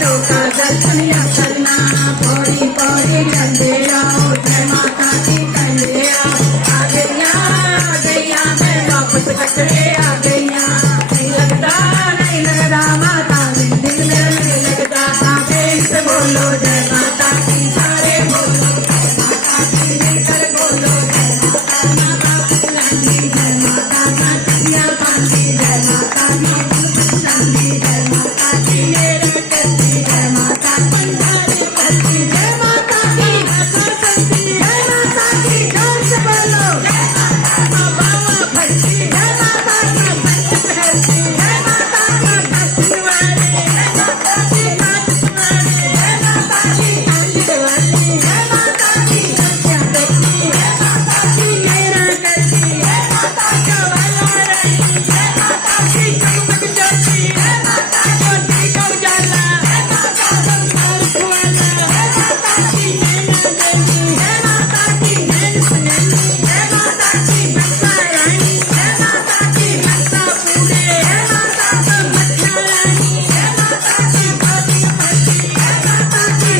भैरव का दर्शन या करना, पौड़ी पौड़ी चले आओ, जय माता की चले आओ। आ गैया मैं वापस कचरे आ गैया, नहीं लगता माता दिल दिल में नहीं लगता। आगे से बोलो जय माता की, सारे बोलो जय माता की, मिलकर बोलो जय माता की। जय माता का कन्या बांधी, जय माता की शांति, जय माता की मेरा करती, जय माता पंडारी करती, जय माता की सरस्वती, जय माता की जोर से बोलो जय माता का बाबा भक्ति, जय माता का भक्त हरती, जय माता का भक्तवाणी, जय माता की नाचवाणी, जय माता की नाचवाणी, जय माता की कन्या करती, जय माता की मेरा करती, जय माता का वाला रानी, जय माता की जगमग ज्योति, जय माता ज्योति का उजाला, जय माता संसार खुआला, जय माता की नैना देवी, जय माता की नैन सुनैनी, जय माता की बच्चा रानी, जय माता की बच्चा पूरे, जय माता का बच्चा रानी, जय माता की भोगी भक्ति, जय माता की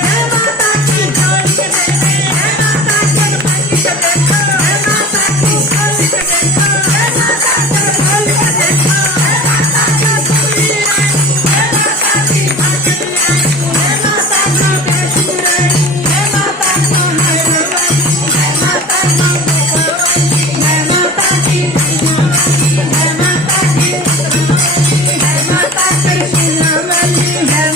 जय माता की जोड़ी के बेटे, जय माता के भाग्य के देखो, जय माता की सोली के देखो, जय माता के बोल के देखो, जय माता की पूरी रानी, जय माता की भाग्य रानी, जय माता का वैष्णो रानी, जय माता का भैरवानी, जय माता की भगवती, जय माता की जय माता की जय माता कृष्ण वाली, जय